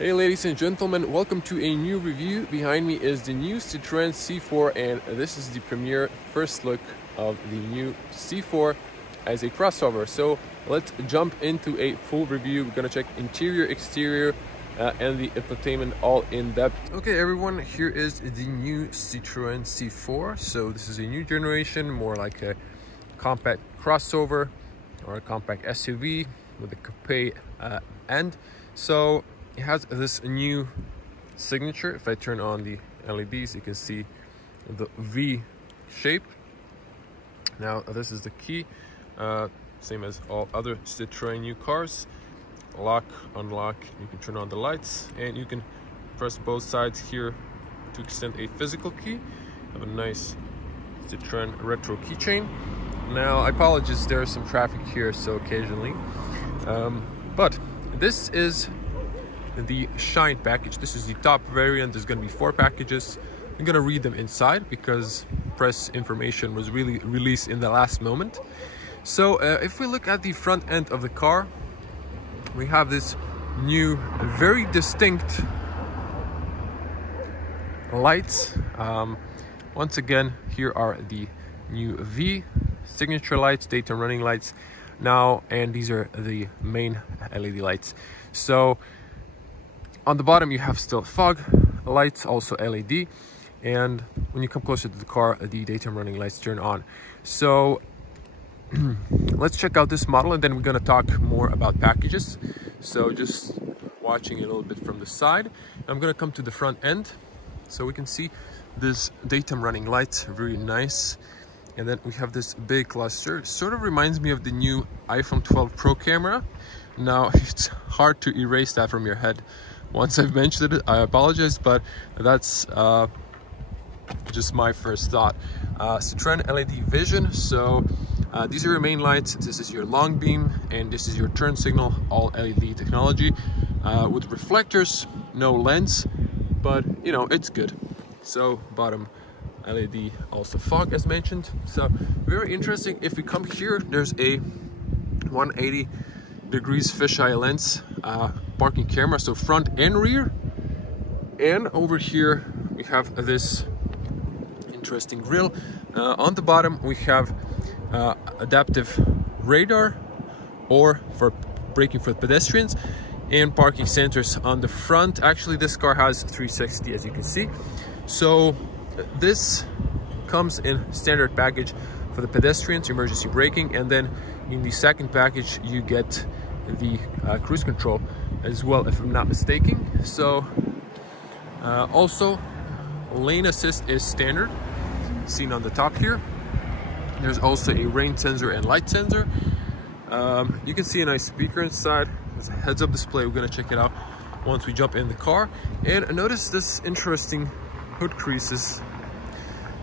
Hey ladies and gentlemen, welcome to a new review. Behind me is the new Citroen C4 and this is the premiere first look of the new C4 as a crossover. So let's jump into a full review. We're gonna check interior, exterior, and the infotainment all in depth. Okay everyone, here is the new Citroen C4. So this is a new generation, more like a compact crossover or a compact SUV with a coupe end. So it has this new signature. If I turn on the LEDs, you can see the V shape. Now this is the key, same as all other Citroen new cars. Lock, unlock, you can turn on the lights and you can press both sides here to extend a physical key. Have a nice Citroen retro keychain. Now I apologize, there's some traffic here so occasionally, but this is the Shine package. This is the top variant. There's going to be 4 packages. I'm going to read them inside because press information was really released in the last moment. So if we look at the front end of the car, we have this new very distinct lights. Once again, here are the new V signature lights, daytime running lights now, and these are the main LED lights. So on the bottom you have still fog lights, also LED, and when you come closer to the car, the daytime running lights turn on. So let's check out this model and then we're going to talk more about packages. So just watching it a little bit from the side, I'm going to come to the front end so we can see this daytime running lights, very nice. And then we have this big cluster, sort of reminds me of the new iPhone 12 Pro camera. Now it's hard to erase that from your head. Once I've mentioned it, I apologize, but that's just my first thought. Citroen LED Vision. So these are your main lights. This is your long beam, and this is your turn signal, all LED technology with reflectors, no lens, but you know it's good. So bottom LED, also fog as mentioned. So very interesting. If we come here, there's a 180 degrees fisheye lens parking camera, so front and rear. And over here we have this interesting grille. On the bottom we have adaptive radar, or for braking for pedestrians, and parking sensors on the front. Actually this car has 360, as you can see. So this comes in standard package for the pedestrians, emergency braking, and then in the second package you get the cruise control as well, if I'm not mistaken. So also lane assist is standard, seen on the top here. There's also a rain sensor and light sensor. You can see a nice speaker inside. There's a heads-up display. We're going to check it out once we jump in the car. And notice this interesting hood creases.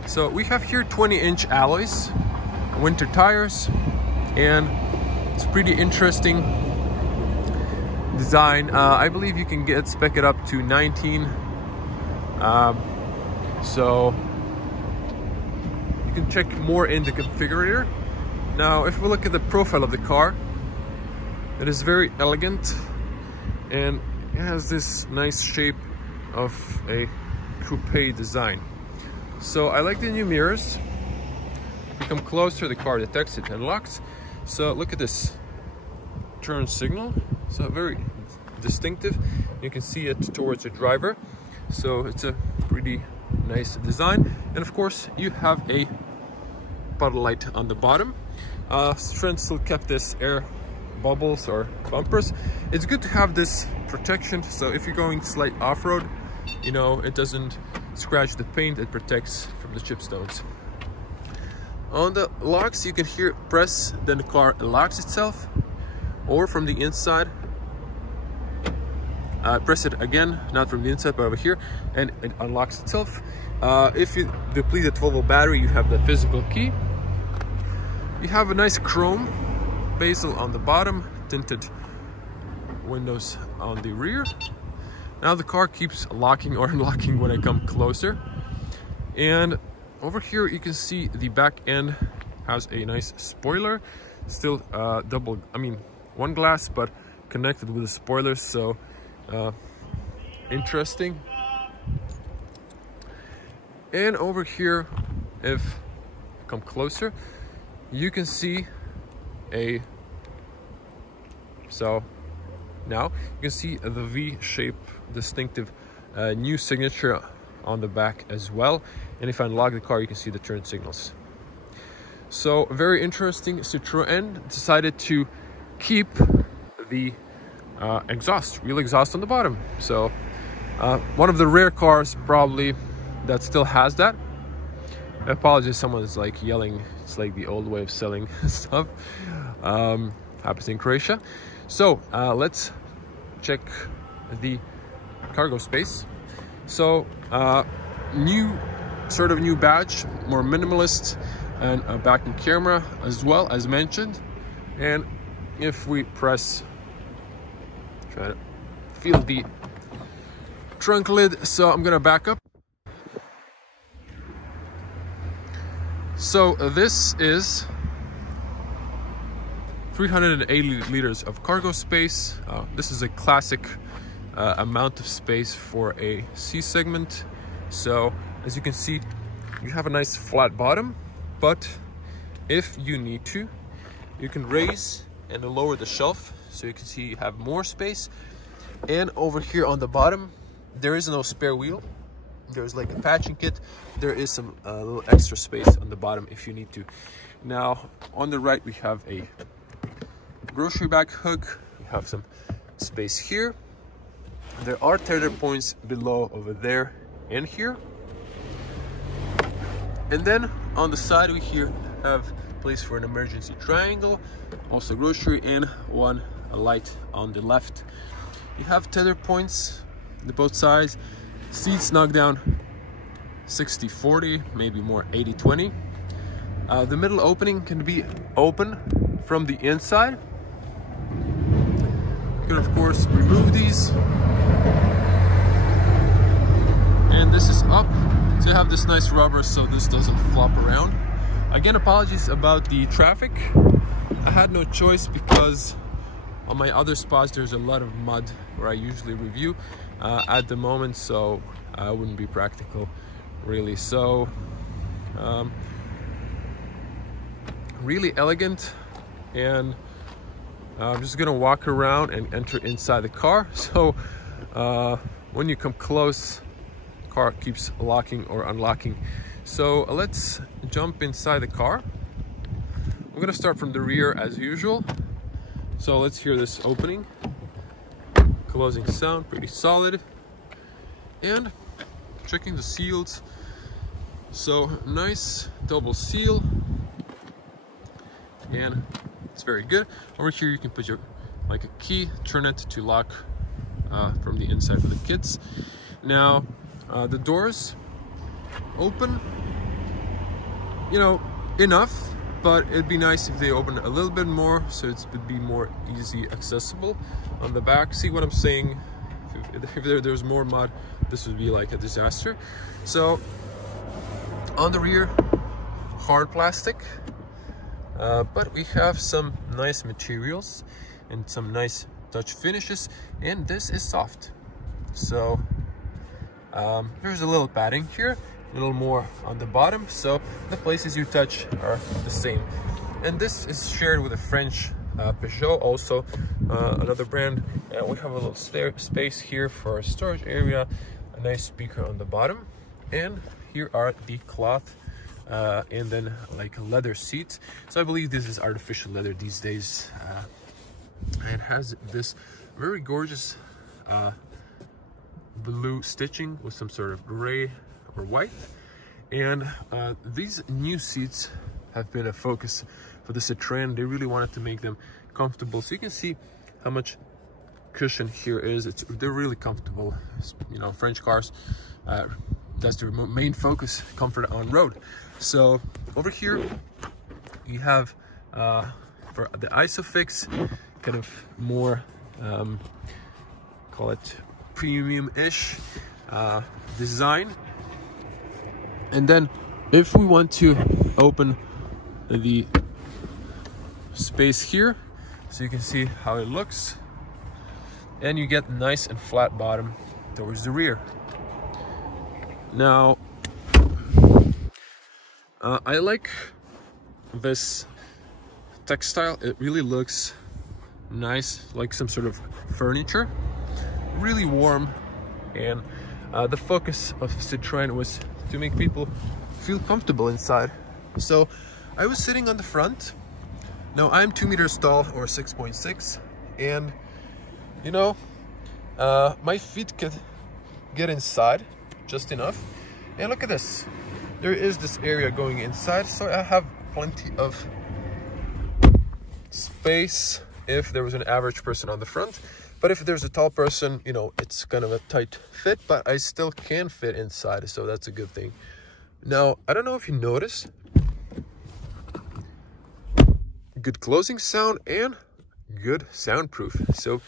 So we have here 20-inch alloys, winter tires, and it's pretty interesting design. I believe you can spec it up to 19. So you can check more in the configurator. Now if we look at the profile of the car, it is very elegant and it has this nice shape of a coupe design. So I like the new mirrors. If we come closer, the car detects it and locks. So look at this turn signal, so very distinctive. You can see it towards the driver, so it's a pretty nice design. And of course you have a puddle light on the bottom. Citroen still kept this air bubbles or bumpers. It's good to have this protection, so if you're going slight off-road, you know, it doesn't scratch the paint, it protects from the chipstones. On the locks, you can hear press, then the car locks itself, or from the inside, press it again, not from the inside but over here, and it unlocks itself. If you deplete the 12-volt battery, you have the physical key. You have a nice chrome bezel on the bottom, tinted windows on the rear. Now the car keeps locking or unlocking when I come closer. And over here you can see the back end has a nice spoiler, still one glass but connected with the spoilers, so interesting. And over here, if you come closer, you can see so now you can see the V-shape distinctive new signature on the back as well. And if I unlock the car, you can see the turn signals. So very interesting. Citroen decided to keep the real exhaust on the bottom. So one of the rare cars probably that still has that. I apologize, someone's like yelling. It's like the old way of selling stuff. Happens in Croatia. So let's check the cargo space. So new badge, more minimalist, and a backing camera as well, as mentioned. And if we press, try to feel the trunk lid, so I'm gonna back up. So this is 380 liters of cargo space. This is a classic amount of space for a C segment. So as you can see, you have a nice flat bottom, but if you need to, you can raise and lower the shelf, so you can see you have more space. And over here on the bottom, there is no spare wheel. There's like a patching kit. There is some little extra space on the bottom if you need to. Now on the right, we have a grocery bag hook. We have some space here. There are tether points below over there and here. And then on the side we here have place for an emergency triangle, also grocery, and one light on the left. You have tether points on both sides. Seats knocked down 60-40, maybe more 80-20. The middle opening can be open from the inside. You can of course remove these, and this is up. So you have this nice rubber so this doesn't flop around. Again, apologies about the traffic. I had no choice because on my other spots there's a lot of mud where I usually review at the moment, so I wouldn't be practical really. So really elegant, and I'm just gonna walk around and enter inside the car. So when you come close, the car keeps locking or unlocking. So let's jump inside the car. I'm gonna start from the rear as usual. So let's hear this opening. Closing sound, pretty solid. And checking the seals. So nice double seal, and it's very good. Over here you can put your like a key, turn it to lock from the inside for the kids. Now the doors open, you know, enough, but it'd be nice if they open a little bit more so it would be more easy accessible on the back. See what I'm saying? If there's more mud, this would be like a disaster. So on the rear, hard plastic, but we have some nice materials and some nice touch finishes, and this is soft. So there's a little padding here, a little more on the bottom, so the places you touch are the same. And this is shared with a French Peugeot, also another brand. And we have a little space here for a storage area, a nice speaker on the bottom, and here are the cloth and then like leather seats. So I believe this is artificial leather these days. And it has this very gorgeous blue stitching with some sort of gray or white. And these new seats have been a focus for the Citroen. They really wanted to make them comfortable, so you can see how much cushion here is. They're really comfortable. You know, French cars, that's their main focus, comfort on road. So over here you have for the Isofix, kind of more call it premium-ish design. And then if we want to open the space here, so you can see how it looks, and you get nice and flat bottom. towards the rear. Now, I like this textile. It really looks nice, like some sort of furniture, really warm, and the focus of Citroen was to make people feel comfortable inside. So I was sitting on the front. Now I'm 2 meters tall, or 6.6, and you know, my feet could get inside just enough. And look at this, there is this area going inside, so I have plenty of space if there was an average person on the front. But if there's a tall person, you know, it's kind of a tight fit, but I still can fit inside, so that's a good thing. Now, I don't know if you notice, good closing sound and good soundproof. So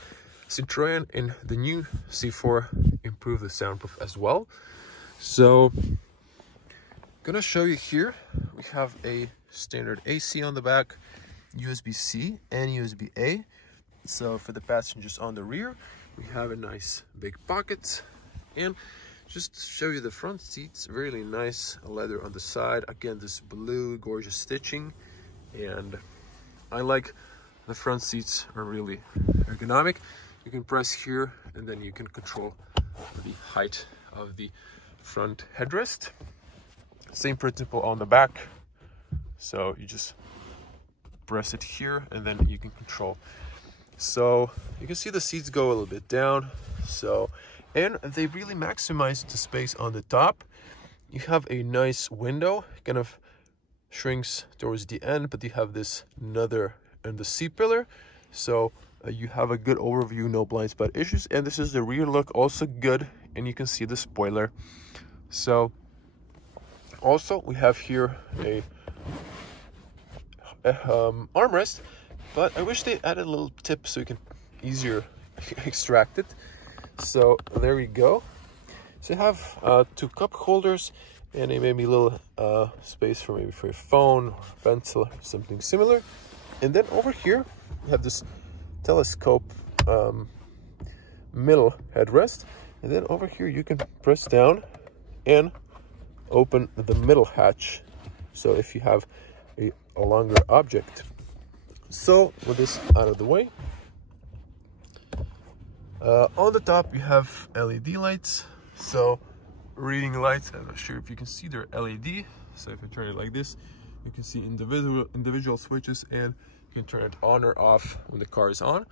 Citroen in the new C4 improved the soundproof as well. So gonna show you here, we have a standard AC on the back, USB-C and USB-A. So for the passengers on the rear, we have a nice big pocket. And just to show you the front seats, really nice leather on the side. Again, this blue gorgeous stitching, and I like the front seats are really ergonomic. You can press here and then you can control the height of the front headrest. Same principle on the back. So you just press it here and then you can control. So you can see the seats go a little bit down. So, and they really maximize the space on the top. You have a nice window, kind of shrinks towards the end, but you have this another and the C-pillar. So you have a good overview, no blind spot issues. And this is the rear look, also good. And you can see the spoiler. So also we have here a armrest, but I wish they added a little tip so you can easier extract it. So there we go. So you have 2 cup holders and a maybe little space for maybe for your phone or pencil or something similar. And then over here we have this telescope middle headrest, and then over here you can press down and open the middle hatch, so if you have a longer object. So with this out of the way, on the top you have LED lights, so reading lights. I'm not sure if you can see they're LED, so if I turn it like this, you can see individual switches, and you can turn it on or off when the car is on.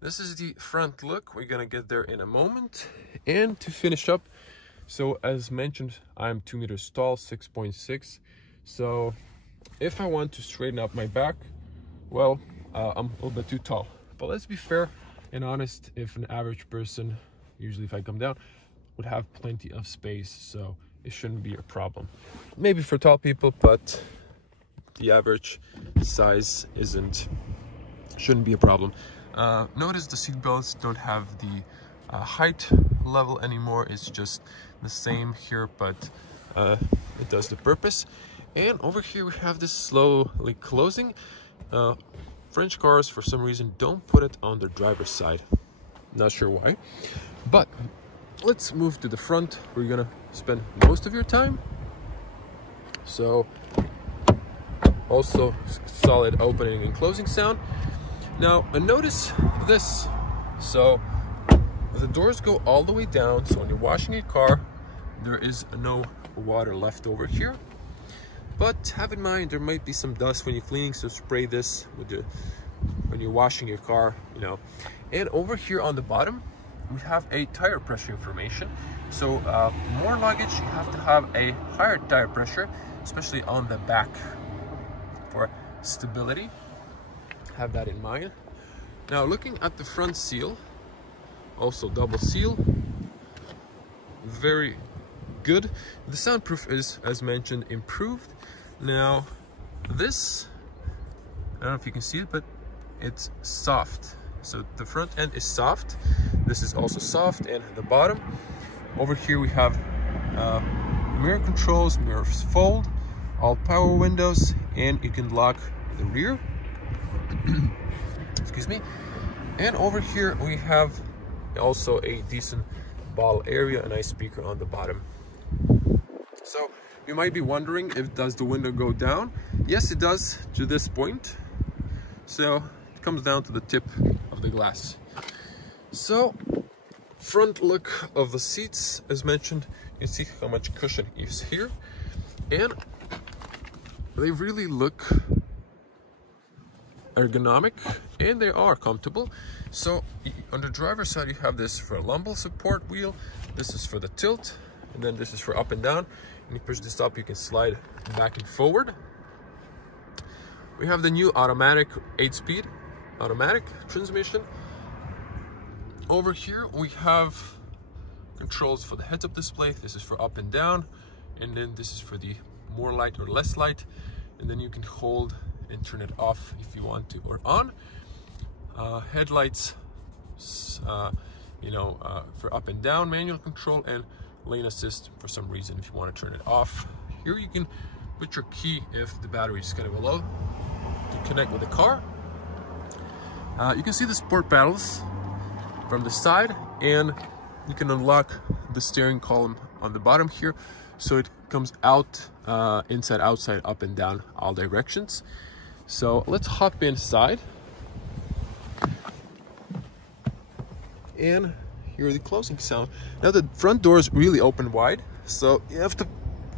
This is the front look. We're gonna get there in a moment. And to finish up, so as mentioned, I'm 2 meters tall, 6.6. So if I want to straighten up my back, well, I'm a little bit too tall. But let's be fair and honest, if an average person, usually if I come down, would have plenty of space, so it shouldn't be a problem. Maybe for tall people, but the average size shouldn't be a problem. Notice the seat belts don't have the height level anymore. It's just the same here, but it does the purpose. And over here we have this slowly closing. French cars for some reason don't put it on the driver's side, not sure why. But let's move to the front. We're gonna spend most of your time. So also solid opening and closing sound. Now notice this, so the doors go all the way down, so when you're washing your car there is no water left over here. But have in mind there might be some dust when you're cleaning, so spray this with when you're washing your car, you know. And over here on the bottom we have a tire pressure information. So more luggage, you have to have a higher tire pressure, especially on the back for stability. Have that in mind. Now looking at the front seal, also double seal, very good. The soundproof is, as mentioned, improved. Now this, I don't know if you can see it, but it's soft. So the front end is soft. This is also soft, and the bottom. Over here we have mirror controls, mirrors fold, all power windows, and you can lock the rear. Excuse me. And over here we have also a decent bottle area, a nice speaker on the bottom. So you might be wondering, if does the window go down? Yes, it does to this point. So it comes down to the tip of the glass. So front look of the seats, as mentioned, you see how much cushion is here, and they really look ergonomic and they are comfortable. So on the driver's side, you have this for a lumbar support wheel, this is for the tilt, and then this is for up and down. And you push this up, you can slide back and forward. We have the new automatic 8-speed automatic transmission. Over here we have controls for the heads-up display. This is for up and down, and then this is for the more light or less light, and then you can hold and turn it off if you want to, or on. Headlights, for up and down manual control, and lane assist for some reason if you want to turn it off. Here you can put your key if the battery is kind of low to connect with the car. You can see the sport pedals from the side, and you can unlock the steering column on the bottom here, so it comes out, inside, outside, up and down, all directions. So let's hop inside, and hear the closing sound. Now the front doors really open wide, so you have to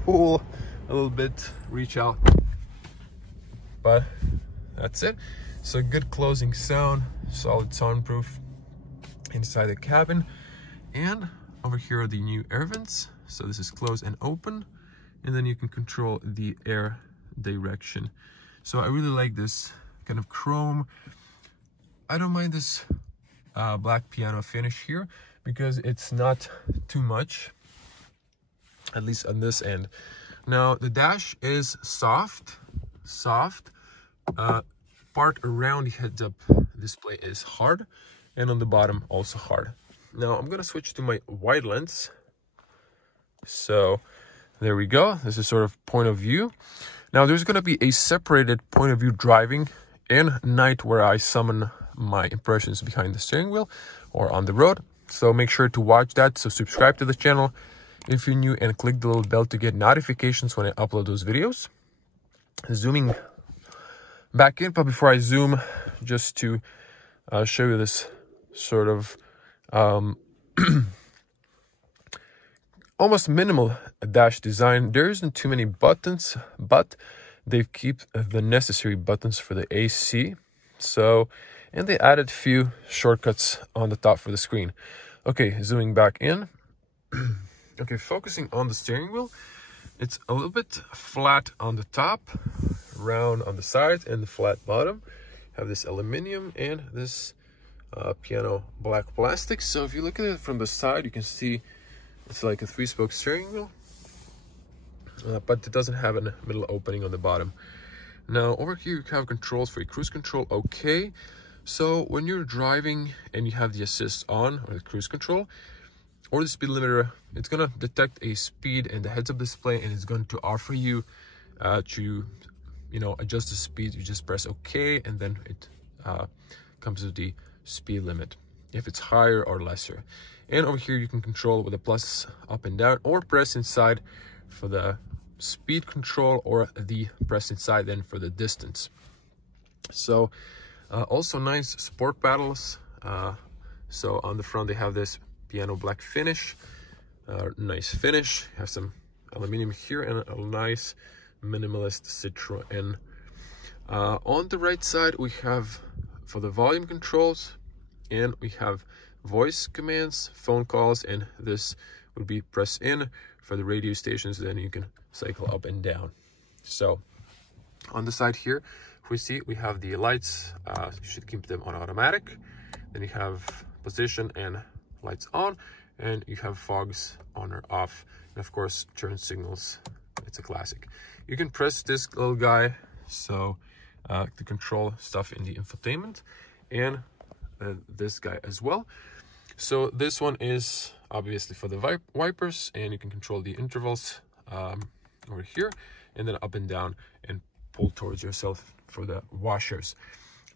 pull a little bit, reach out, but that's it. So good closing sound, solid soundproof inside the cabin. And over here are the new air vents. So this is close and open, and then you can control the air direction. So I really like this kind of chrome. I don't mind this black piano finish here because it's not too much, at least on this end. Now the dash is soft. Part around the heads-up display is hard, and on the bottom also hard. Now I'm gonna switch to my wide lens. So there we go. This is sort of point of view. Now there's gonna be a separated point of view driving and night, where I summon my impressions behind the steering wheel or on the road. So make sure to watch that. So subscribe to the channel if you're new, and click the little bell to get notifications when I upload those videos. Zooming back in, but before I zoom, just to show you this sort of almost minimal dash design. There isn't too many buttons, but they keep the necessary buttons for the AC. So, and they added few shortcuts on the top for the screen. Okay, zooming back in. Okay, focusing on the steering wheel, it's a little bit flat on the top, round on the sides, and the flat bottom. Have this aluminum and this piano black plastic. So if you look at it from the side, you can see it's like a 3-spoke steering wheel, but it doesn't have a middle opening on the bottom. Now over here you have controls for your cruise control. Okay, so when you're driving and you have the assist on, or the cruise control, or the speed limiter, it's gonna detect a speed and the heads-up display, and it's going to offer you to adjust the speed. You just press OK, and then it comes to the speed limit, if it's higher or lesser. And over here you can control with a plus up and down, or press inside for the speed control, or the press inside then for the distance. So also nice sport paddles. So on the front they have this piano black finish, nice finish. Have some aluminum here and a nice minimalist Citroen. On the right side we have for the volume controls, and we have voice commands, phone calls, and this would be press in for the radio stations. Then you can cycle up and down. So on the side here, we have the lights. You should keep them on automatic. Then you have position and lights on, and you have fogs on or off, and of course turn signals. It's a classic. You can press this little guy so to control stuff in the infotainment, and this guy as well. So this one is obviously for the wipers, and you can control the intervals over here, and then up and down, and pull towards yourself for the washers.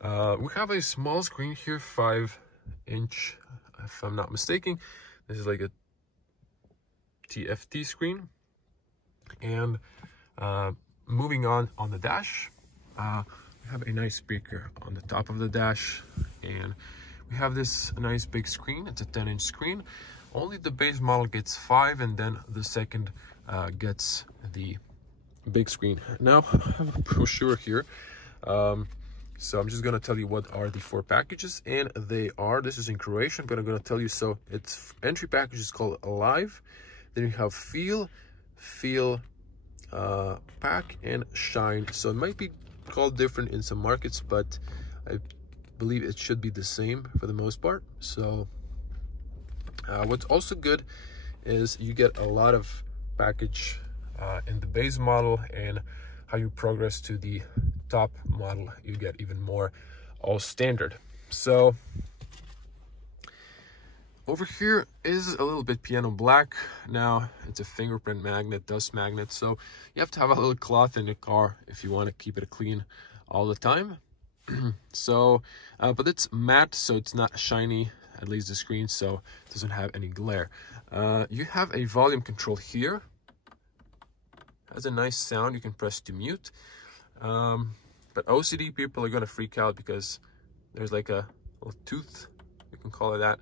We have a small screen here, 5-inch, if I'm not mistaken. This is like a TFT screen. And moving on the dash, we have a nice speaker on the top of the dash, and we have this nice big screen. It's a 10-inch screen. Only the base model gets 5, and then the second gets the big screen. Now I have a brochure here, so I'm just gonna tell you what are the 4 packages, and they are, this is in Croatian, but I'm gonna tell you. So it's entry package is called Alive, then you have Feel, Pack, and Shine. So it might be called different in some markets, but I believe it should be the same for the most part. So what's also good is you get a lot of package in the base model, and how you progress to the top model, you get even more, all standard. So over here is a little bit piano black. Now it's a fingerprint magnet, dust magnet, so you have to have a little cloth in the car if you want to keep it clean all the time. So but it's matte, so it's not shiny, at least the screen, so it doesn't have any glare. You have a volume control here. Has a nice sound, you can press to mute. But OCD people are gonna freak out because there's like a little tooth, you can call it that,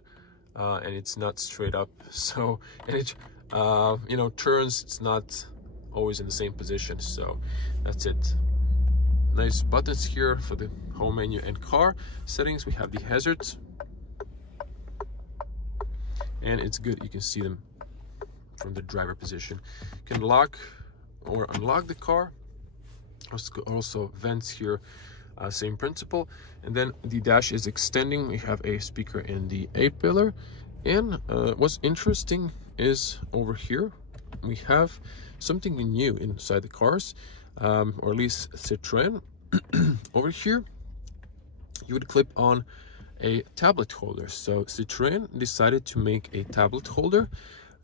and it's not straight up. So, and it you know, turns, it's not always in the same position. So that's it. Nice buttons here for the home menu and car settings. We have the hazards, and it's good, you can see them from the driver position. You can lock or unlock the car. Also vents here, same principle. And then the dash is extending. We have a speaker in the 8-pillar, and what's interesting is over here we have something new inside the cars, or at least Citroen. Over here you would clip on a tablet holder. So Citroen decided to make a tablet holder.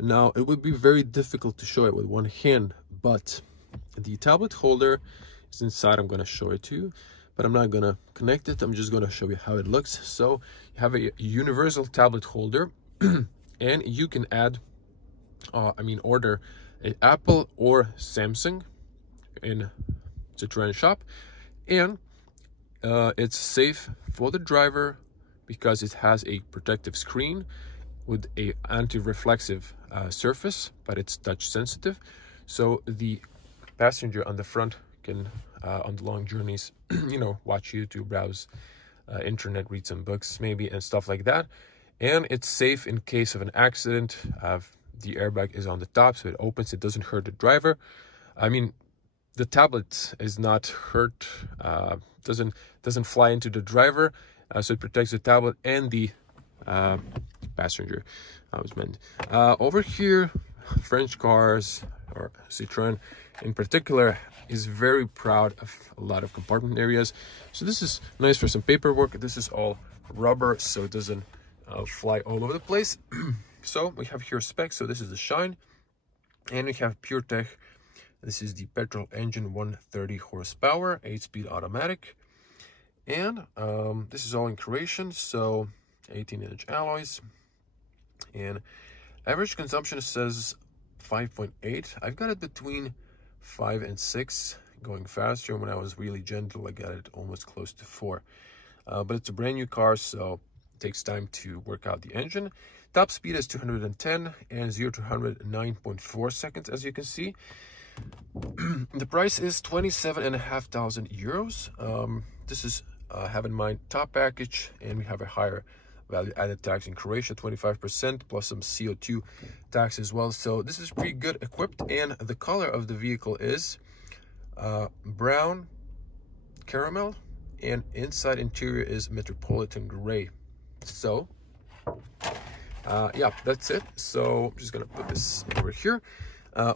Now it would be very difficult to show it with one hand, but the tablet holder is inside. I'm going to show it to you, but I'm not going to connect it. I'm just going to show you how it looks. So you have a universal tablet holder, and you can add, order an Apple or Samsung in Citroen shop, and it's safe for the driver because it has a protective screen with a anti-reflexive surface, but it's touch sensitive. So the passenger on the front can, on the long journeys, you know, watch YouTube, browse internet, read some books maybe, and stuff like that. And it's safe in case of an accident. The airbag is on the top, so it opens, it doesn't hurt the driver. I mean, the tablet is not hurt, doesn't fly into the driver, so it protects the tablet and the passenger. I was meant. Over here, French cars, or Citroen in particular, is very proud of a lot of compartment areas. So this is nice for some paperwork. This is all rubber, so it doesn't fly all over the place. So we have here specs. So this is the Shine, and we have PureTech. This is the petrol engine, 130 horsepower, 8-speed automatic. And this is all in Croatian, so 18-inch alloys. And average consumption says 5.8. I've got it between 5 and 6, going faster. When I was really gentle, I got it almost close to 4. But it's a brand new car, so it takes time to work out the engine. Top speed is 210, and 0 to 100 9.4 seconds, as you can see. The price is 27,500 euros. This is, have in mind, top package, and we have a higher value added tax in Croatia, 25%, plus some CO2 tax as well. So this is pretty good equipped, and the color of the vehicle is brown caramel, and inside interior is Metropolitan gray. So yeah, that's it. So I'm just gonna put this over here.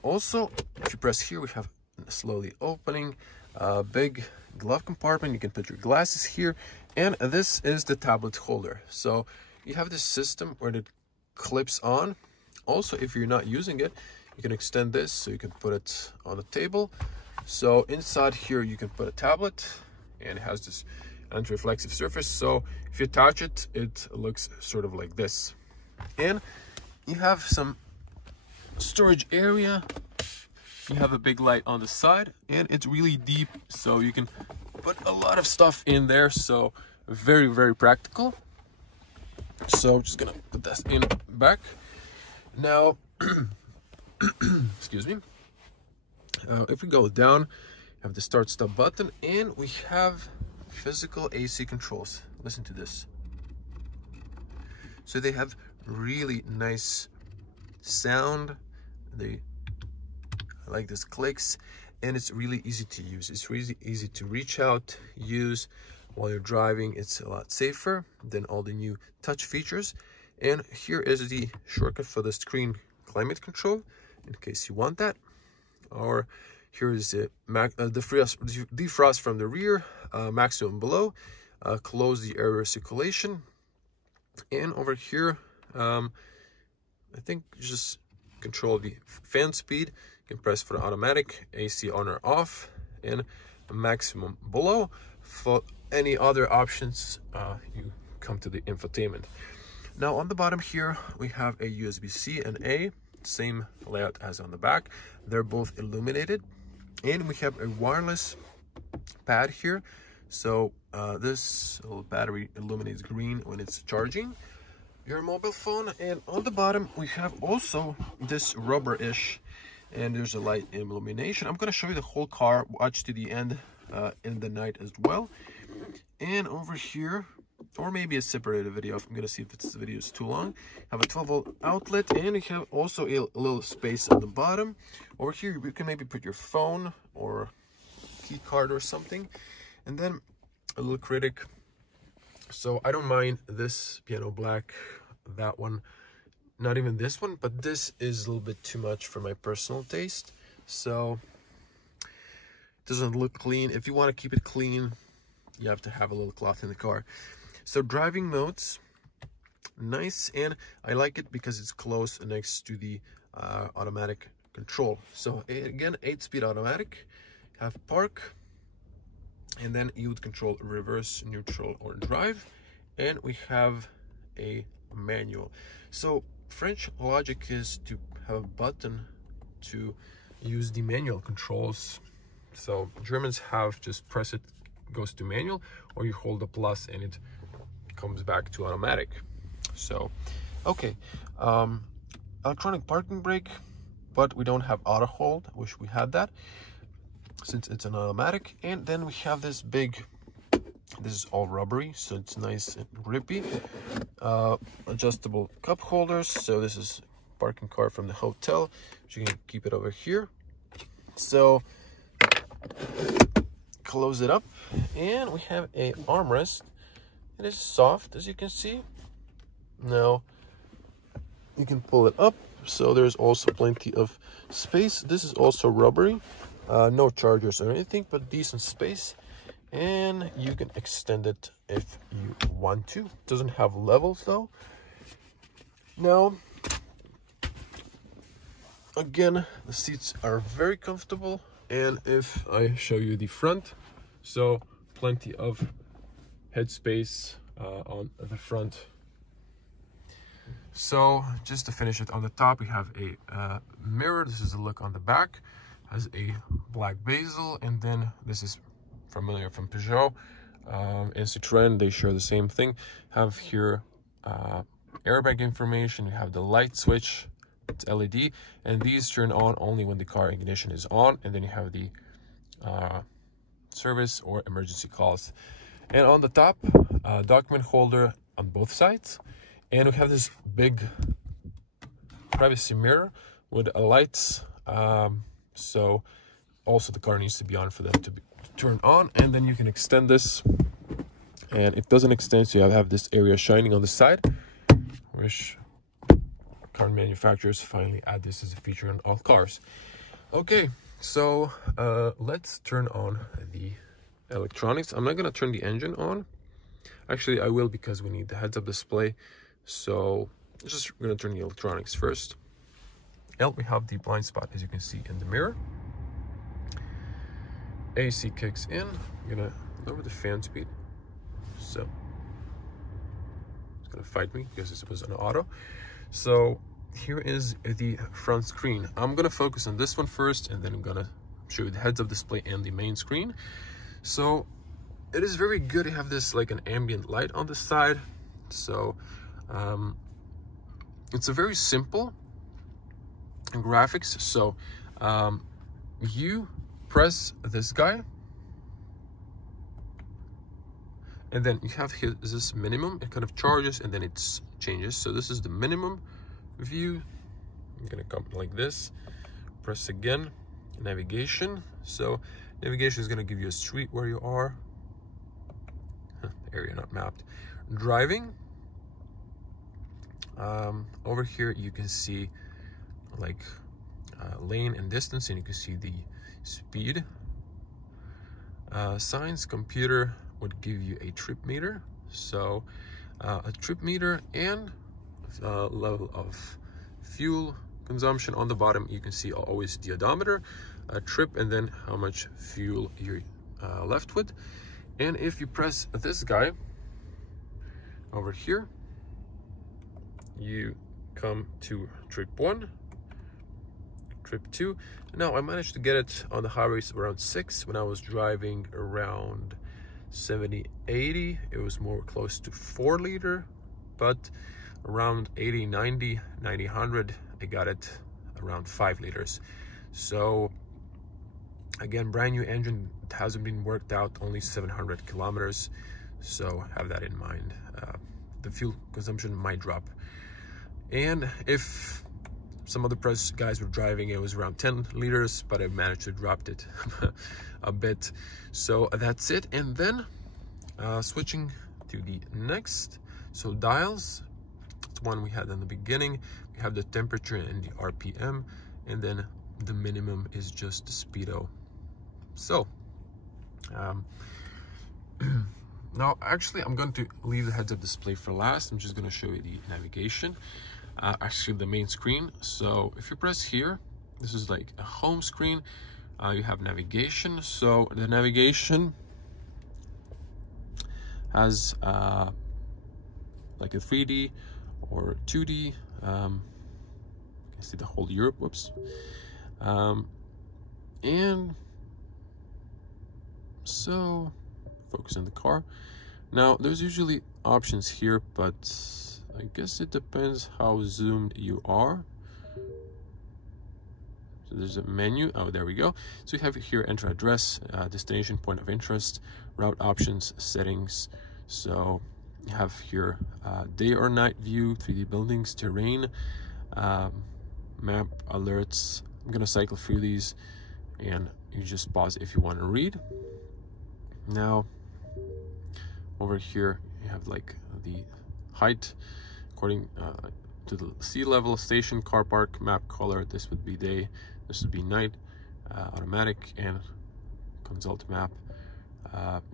Also, if you press here, we have slowly opening big glove compartment. You can put your glasses here, and this is the tablet holder. So you have this system where it clips on. Also, if you're not using it, you can extend this so you can put it on a table. So inside here you can put a tablet, and it has this anti-reflexive surface, so if you touch it, it looks sort of like this. And you have some storage area. You have a big light on the side, and it's really deep, so you can put a lot of stuff in there. So very, very practical. So I'm just gonna put that in back now. Excuse me. If we go down, you have the start stop button, and we have physical AC controls. Listen to this. So they have really nice sound. I like this clicks, and it's really easy to use. It's really easy to reach out, use while you're driving. It's a lot safer than all the new touch features. And here is the shortcut for the screen climate control, in case you want that. Or here is the defrost from the rear, maximum below, close the air circulation. And over here, I think just control the fan speed. You can press for the automatic, AC on or off, and maximum below. For any other options, you come to the infotainment. Now on the bottom here, we have a USB-C and A, same layout as on the back. They're both illuminated, and we have a wireless pad here. So this little battery illuminates green when it's charging your mobile phone. And on the bottom, we have also this rubber-ish, and there's a light illumination. I'm going to show you the whole car. Watch to the end in the night as well. And over here, or maybe a separated video, I'm going to see if this video is too long. Have a 12-volt outlet, and you have also a little space on the bottom. Over here, you can maybe put your phone or key card or something. And then a little critic. So I don't mind this piano black, that one, not even this one, but this is a little bit too much for my personal taste. So it doesn't look clean. If you want to keep it clean, you have to have a little cloth in the car. So driving modes, nice, and I like it because it's close next to the automatic control. So again, 8-speed automatic, have park, and then you would control reverse, neutral, or drive. And we have a manual. So French logic is to have a button to use the manual controls. So Germans have just press it, goes to manual, or you hold the plus and it comes back to automatic. So okay, electronic parking brake, but we don't have auto hold. I wish we had that, since it's an automatic. And then we have this big, this is all rubbery, so it's nice and grippy. Adjustable cup holders. So this is parking car from the hotel, so you can keep it over here. So close it up, and we have a armrest. It is soft, as you can see. Now you can pull it up, so there's also plenty of space. This is also rubbery. No chargers or anything, but decent space, and you can extend it if you want to. It doesn't have levels though. Now again, the seats are very comfortable, and if I show you the front, so plenty of headspace on the front. So just to finish it, on the top we have a mirror. This is a look on the back. Has a black bezel, and then this is familiar from Peugeot and Citroen. They share the same thing. Have here airbag information. You have the light switch, it's LED, and these turn on only when the car ignition is on. And then you have the service or emergency calls. And on the top, document holder on both sides, and we have this big privacy mirror with lights. So also the car needs to be on for them to turn on. And then you can extend this, and it doesn't extend, so you have this area shining on the side, which car manufacturers finally add this as a feature on all cars. Okay, so let's turn on the electronics. I'm not gonna turn the engine on. Actually, I will, because we need the heads-up display. So just gonna turn the electronics first. And we have the blind spot, as you can see in the mirror. AC kicks in. I'm gonna lower the fan speed. So it's gonna fight me because this was an auto. So here is the front screen. I'm gonna focus on this one first, and then I'm gonna show you the heads-up display and the main screen. So it is very good to have this like an ambient light on the side. So it's a very simple graphics. So you press this guy, and then you have here this minimum. It kind of charges and then it changes. So this is the minimum view. I'm gonna come like this, press again, navigation. So navigation is gonna give you a street where you are, area not mapped. Driving, over here you can see like lane and distance, and you can see the speed. Science computer would give you a trip meter, so a trip meter and level of fuel consumption. On the bottom you can see always the odometer, a trip, and then how much fuel you're left with. And if you press this guy over here, you come to trip 1, trip 2. Now I managed to get it on the highways around 6. When I was driving around 70, 80, it was more close to 4 liter, but around 80, 90, 90, 100, I got it around 5 liters. So again, brand new engine, it hasn't been worked out, only 700 kilometers. So have that in mind. The fuel consumption might drop. And if some other press guys were driving, it was around 10 liters, but I managed to drop it a bit. So that's it. And then switching to the next, so dials, it's one we had in the beginning. We have the temperature and the RPM, and then the minimum is just the speedo. So now actually I'm going to leave the heads-up display for last. I'm just going to show you the navigation, actually the main screen. So if you press here, this is like a home screen. You have navigation. So the navigation has like a 3D or 2D. You can see the whole Europe, whoops. And so focus on the car. Now there's usually options here, but I guess it depends how zoomed you are. So there's a menu. Oh, there we go. So you have here enter address, destination, point of interest, route options, settings. So you have here day or night view, 3D buildings, terrain, map, alerts. I'm gonna cycle through these, and you just pause if you want to read. Now over here you have like the height according to the sea level, station, car park, map color. This would be day, this would be night, automatic, and consult map.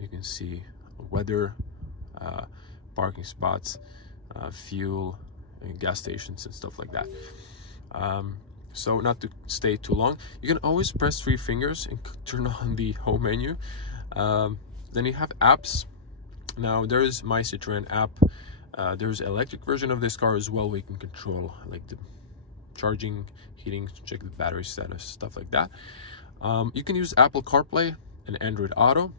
You can see weather, parking spots, fuel, and gas stations and stuff like that. So not to stay too long, you can always press 3 fingers and turn on the home menu. Then you have apps. Now there is My Citroen app. There's an electric version of this car as well. We can control like the charging, heating, check the battery status, stuff like that. You can use Apple CarPlay and Android Auto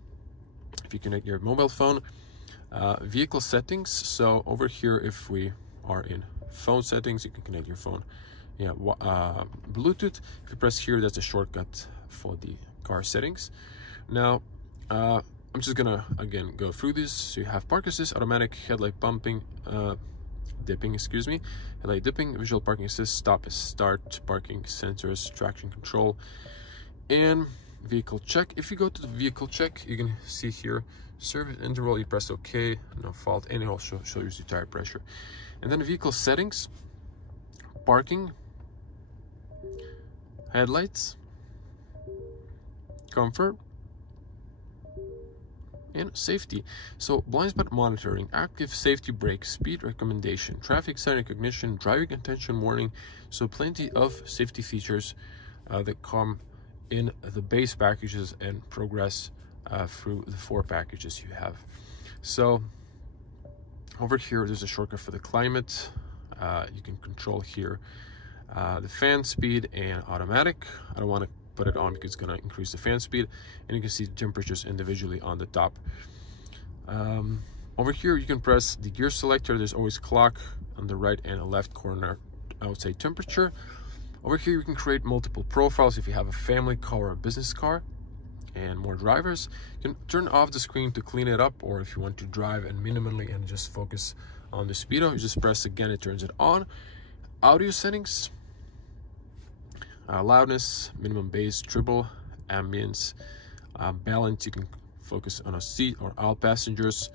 if you connect your mobile phone. Vehicle settings. So over here, if we are in phone settings, you can connect your phone. Yeah, Bluetooth. If you press here, that's a shortcut for the car settings. Now I'm just gonna again go through this. So you have park assist, automatic, headlight pumping, dipping, excuse me, headlight dipping, visual parking assist, stop, start, parking sensors, traction control, and vehicle check. If you go to the vehicle check, you can see here service interval. You press OK, no fault, and it also shows you tire pressure. And then vehicle settings, parking, headlights, comfort, and safety. So blind spot monitoring, active safety brake, speed recommendation, traffic sign recognition, driving attention warning. So plenty of safety features that come in the base packages and progress through the 4 packages you have. So over here there's a shortcut for the climate, you can control here the fan speed and automatic. I don't want to put it on because it's going to increase the fan speed, and you can see the temperatures individually on the top. Over here you can press the gear selector. There's always clock on the right and left corner, outside temperature. Over here you can create multiple profiles if you have a family car or a business car and more drivers. You can turn off the screen to clean it up, or if you want to drive and minimally and just focus on the speedo, you just press again, it turns it on. Audio settings, loudness, minimum bass, treble, ambience, balance. You can focus on a seat or all passengers,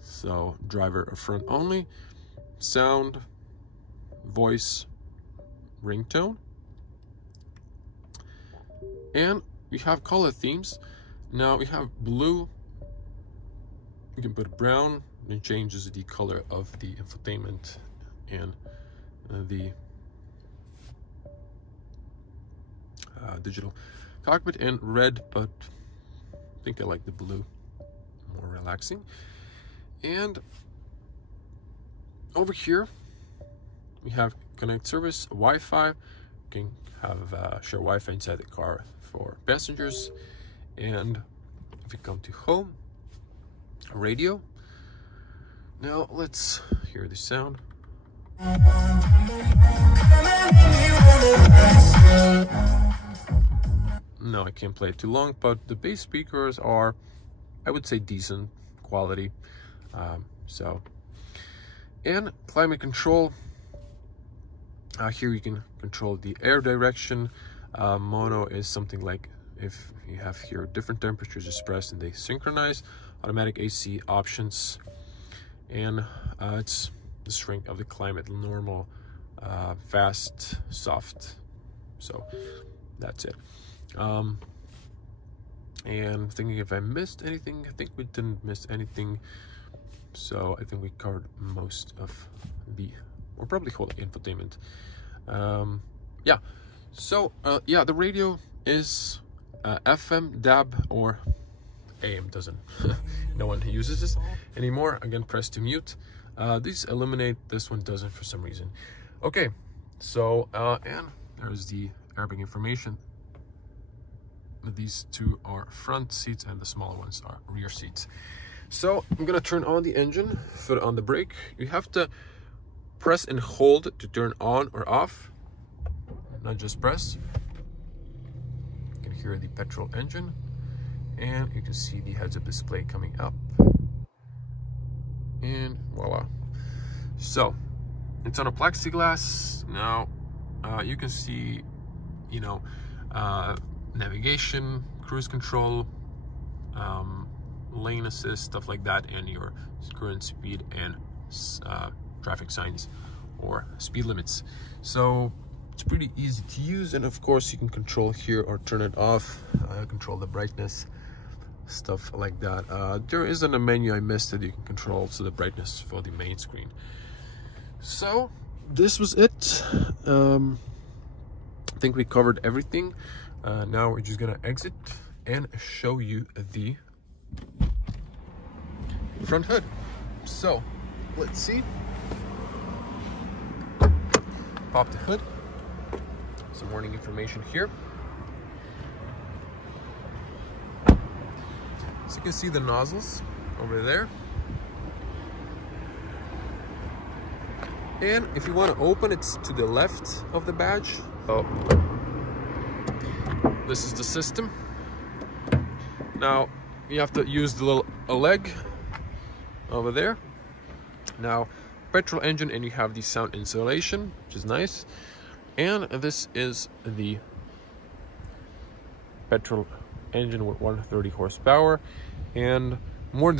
so driver or front only. Sound, voice, ringtone, and we have color themes. Now we have blue, you can put brown, it changes the color of the infotainment and the digital cockpit, and red, but I think I like the blue, more relaxing. And over here we have connect service, Wi-Fi. You can have share Wi-Fi inside the car for passengers. And if we come to home, radio. Now let's hear the sound. No, I can't play it too long, but the bass speakers are, I would say, decent quality. And climate control. Here you can control the air direction. Mono is something like if you have here different temperatures, just press and they synchronize. Automatic AC options, and it's the strength of the climate, normal, fast, soft. So that's it. And thinking if I missed anything, I think we didn't miss anything. So I think we covered most of the, or probably whole infotainment. Yeah. So yeah, the radio is FM, DAB, or AM. Doesn't no one uses this anymore. Again, press to mute. These eliminate, this one doesn't for some reason. Okay, so and there's the airbag information. These two are front seats and the smaller ones are rear seats. So I'm gonna turn on the engine, foot on the brake. You have to press and hold to turn on or off, not just press. You can hear the petrol engine, and you can see the heads-up display coming up, and voila. So it's on a plexiglass. Now you can see, you know, navigation, cruise control, lane assist, stuff like that, and your current speed and traffic signs or speed limits. So it's pretty easy to use, and of course you can control here or turn it off, control the brightness, stuff like that. There isn't a menu I missed that you can control also the brightness for the main screen. So this was it. I think we covered everything. Now we're just gonna exit and show you the front hood. So let's see. Pop the hood. Some warning information here. So you can see the nozzles over there. And if you want to open, it's to the left of the badge. So this is the system. Now you have to use the little leg over there. Now petrol engine, and you have the sound insulation, which is nice. And this is the petrol engine with 130 horsepower, and more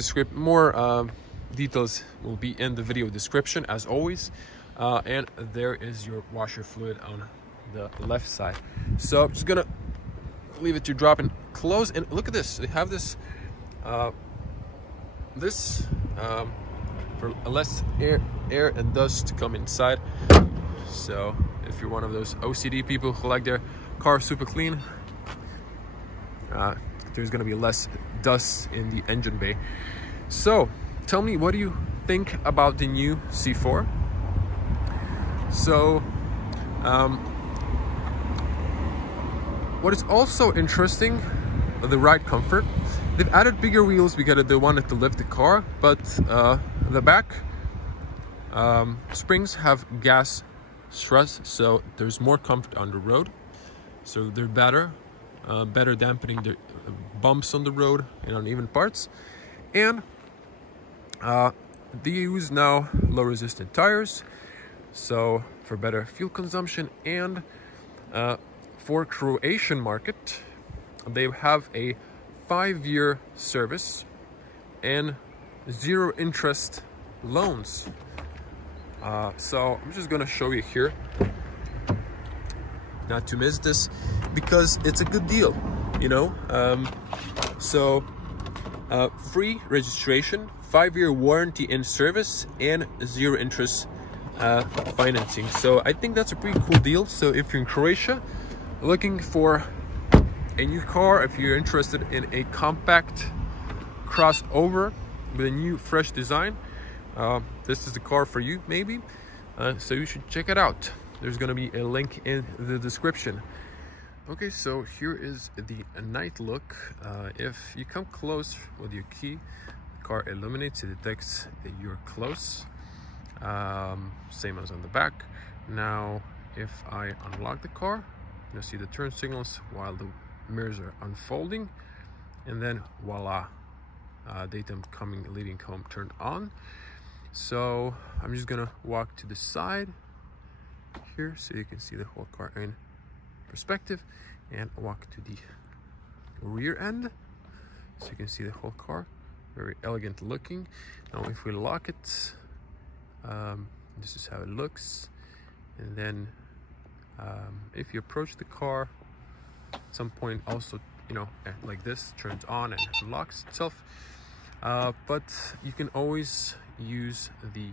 details will be in the video description as always. And there is your washer fluid on the left side. So I'm just gonna leave it to drop and close, and look at this. They have this for less air and dust to come inside. So if you're one of those OCD people who like their car super clean, there's gonna be less dust in the engine bay. So tell me, what do you think about the new C4? So what is also interesting, the ride comfort. They've added bigger wheels because they wanted to lift the car, but the back springs have gas stress, so there's more comfort on the road. So they're better dampening the bumps on the road and uneven parts. And they use now low resistant tires, so for better fuel consumption. And for Croatian market, they have a 5-year service and 0 interest loans. So I'm just gonna show you here, not to miss this, because it's a good deal, you know. Free registration, 5-year warranty and service, and 0 interest financing. So I think that's a pretty cool deal. So if you're in Croatia looking for a new car, if you're interested in a compact crossover with a new fresh design, this is the car for you, maybe. So you should check it out. There's gonna be a link in the description. Okay, so here is the night look. If you come close with your key, the car illuminates, it detects that you're close. Same as on the back. Now, if I unlock the car, you'll see the turn signals while the mirrors are unfolding, and then voila, daytime coming, leaving home turned on. So I'm just gonna walk to the side here so you can see the whole car in perspective, and walk to the rear end so you can see the whole car. Very elegant looking. Now if we lock it, this is how it looks. And then if you approach the car at some point, also, you know, like this, turns on and locks itself. But you can always use the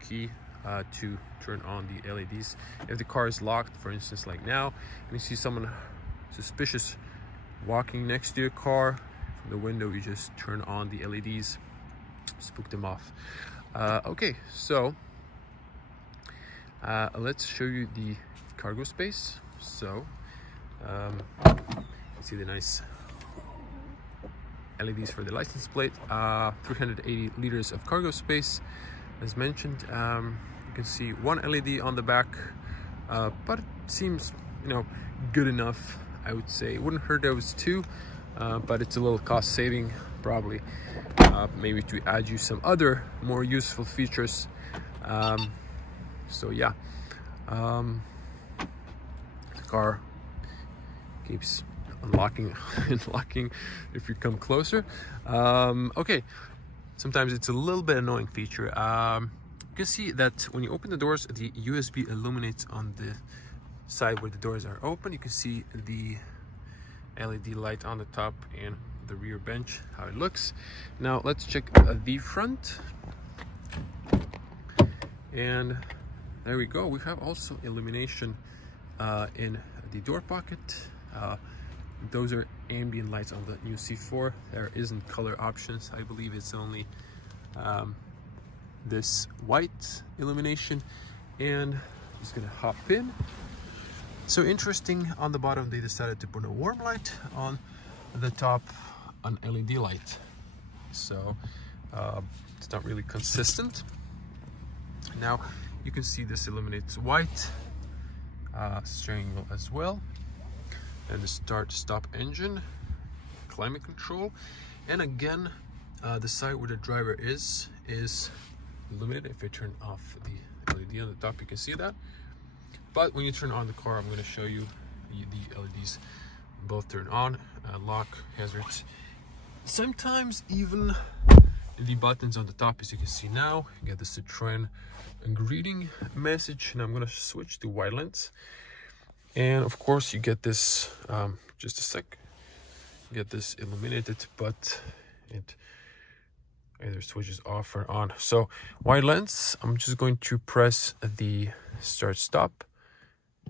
key to turn on the LEDs. If the car is locked, for instance, like now, and you see someone suspicious walking next to your car, from the window you just turn on the LEDs, spook them off. Okay, so let's show you the cargo space. So you can see the nice LEDs for the license plate. 380 liters of cargo space, as mentioned. You can see 1 LED on the back, but it seems, you know, good enough. I would say it wouldn't hurt if it was 2, but it's a little cost saving, probably. Maybe to add you some other more useful features. So yeah, the car keeps unlocking and locking if you come closer. Okay, sometimes it's a little bit annoying feature. You can see that when you open the doors, the USB illuminates on the side where the doors are open. You can see the LED light on the top and the rear bench, how it looks. Now let's check the front. And there we go. We have also illumination in the door pocket. Those are ambient lights on the new C4. There isn't color options. I believe it's only this white illumination. And I'm just gonna hop in. So interesting, on the bottom they decided to put a warm light, on the top an LED light. So it's not really consistent. Now you can see this illuminates white, steering wheel as well, and the start-stop engine, climate control, and again the side where the driver is illuminated. If I turn off the LED on the top, you can see that. But when you turn on the car, I'm going to show you the LEDs both turn on, lock, hazards. Sometimes even the buttons on the top, as you can see now, you get the Citroen greeting message. And I'm going to switch to wide lens. And of course you get this, just a sec, you get this illuminated, but it either switches off or on. So wide lens, I'm just going to press the start stop.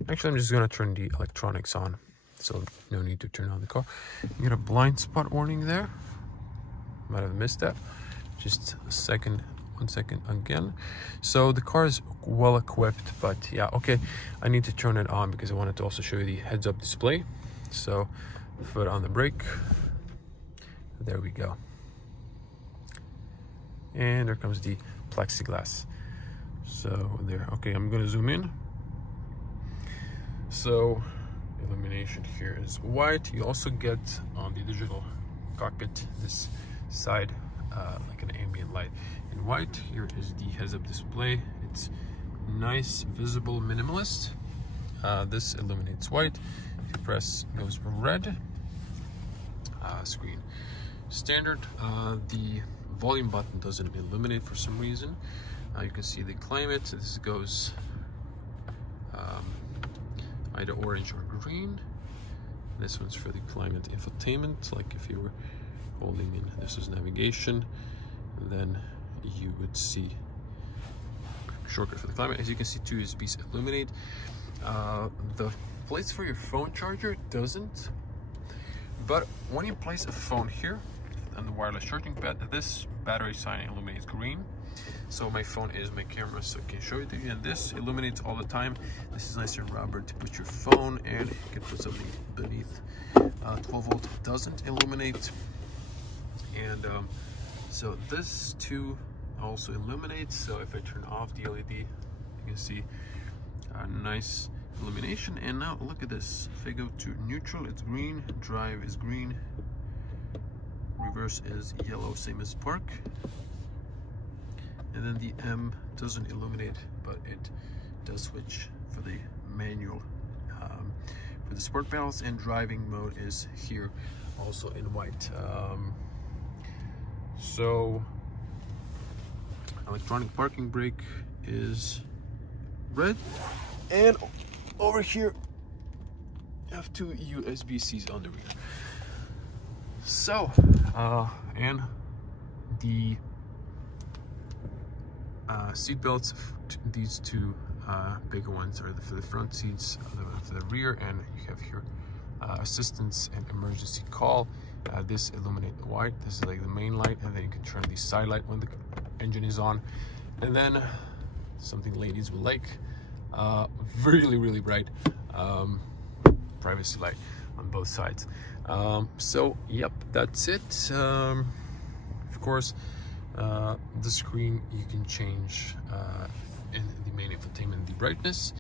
Actually, I'm just going to turn the electronics on, so no need to turn on the car. You get a blind spot warning there. Might have missed that. Just a second one second again. So the car is well equipped, but yeah, okay, I need to turn it on because I wanted to also show you the heads-up display. So foot on the brake, there we go, and there comes the plexiglass. So there, okay, I'm gonna zoom in. So illumination here is white. You also get on the digital cockpit this side like an ambient light in white. Here is the heads-up display. It's nice, visible, minimalist. This illuminates white. If you press, it goes red. Screen standard. The volume button doesn't illuminate for some reason. You can see the climate. This goes either orange or green. This one's for the climate infotainment, like if you were holding in, this is navigation, then you would see shortcut for the climate. As you can see, 2 USBs illuminate. The place for your phone charger doesn't, but when you place a phone here on the wireless charging pad, this battery sign illuminates green. So my phone is my camera, so I can show it to you, and this illuminates all the time. This is nice and rubber to put your phone, and you can put something beneath. 12 volt doesn't illuminate, and so this too also illuminates. So if I turn off the LED, you can see a nice illumination. And now look at this, if I go to neutral, it's green, drive is green, reverse is yellow, same as park. And then the M doesn't illuminate, but it does switch for the manual. For the sport pedals, and driving mode is here also in white. So electronic parking brake is red, and over here I have 2 USB-Cs on the rear. So and the seat belts, these 2 bigger ones are for the front seats, for the rear, and you have here assistance and emergency call. This illuminate the white. This is like the main light, and then you can turn the side light when the engine is on. And then something ladies will like, really bright privacy light on both sides. So yep, that's it. Of course, the screen you can change in the main infotainment the brightness,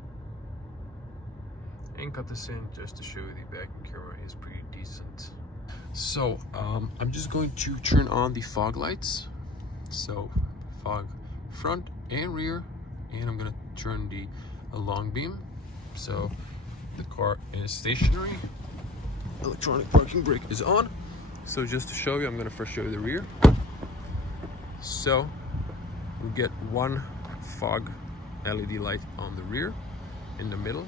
and cut this in just to show you the back camera is pretty decent. So I'm just going to turn on the fog lights, so fog front and rear, and I'm going to turn the long beam, so the car is stationary. Electronic parking brake is on. So just to show you, I'm going to first show you the rear. So we get 1 fog LED light on the rear in the middle.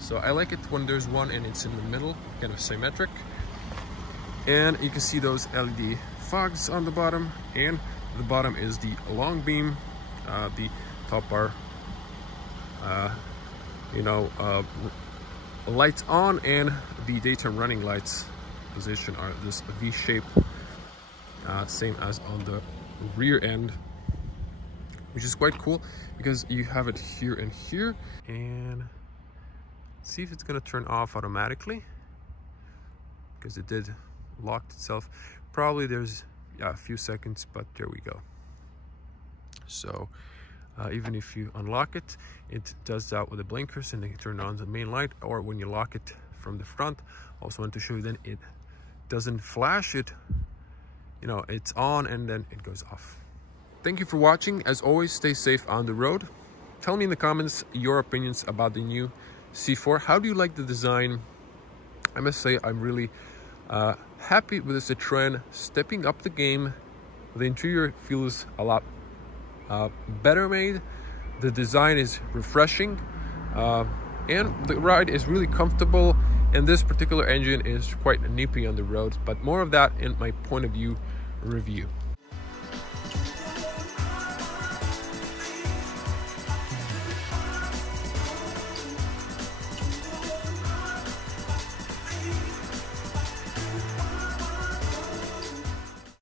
So I like it when there's one and it's in the middle, kind of symmetric. And you can see those LED fogs on the bottom, and the bottom is the long beam. The top are lights on, and the daytime running lights position are this V shape, same as on the rear end, which is quite cool because you have it here and here. And see if it's gonna turn off automatically, because it did lock itself. Probably there's a few seconds, but there we go. So even if you unlock it, it does that with the blinkers, and then you turn on the main light, or when you lock it from the front. Also want to show you, then it doesn't flash, it it's on and then it goes off. Thank you for watching. As always, stay safe on the road. Tell me in the comments your opinions about the new C4. How do you like the design? I must say I'm really happy with the Citroen stepping up the game. The interior feels a lot better made. The design is refreshing, and the ride is really comfortable, and this particular engine is quite nippy on the road, but more of that in my point of view review.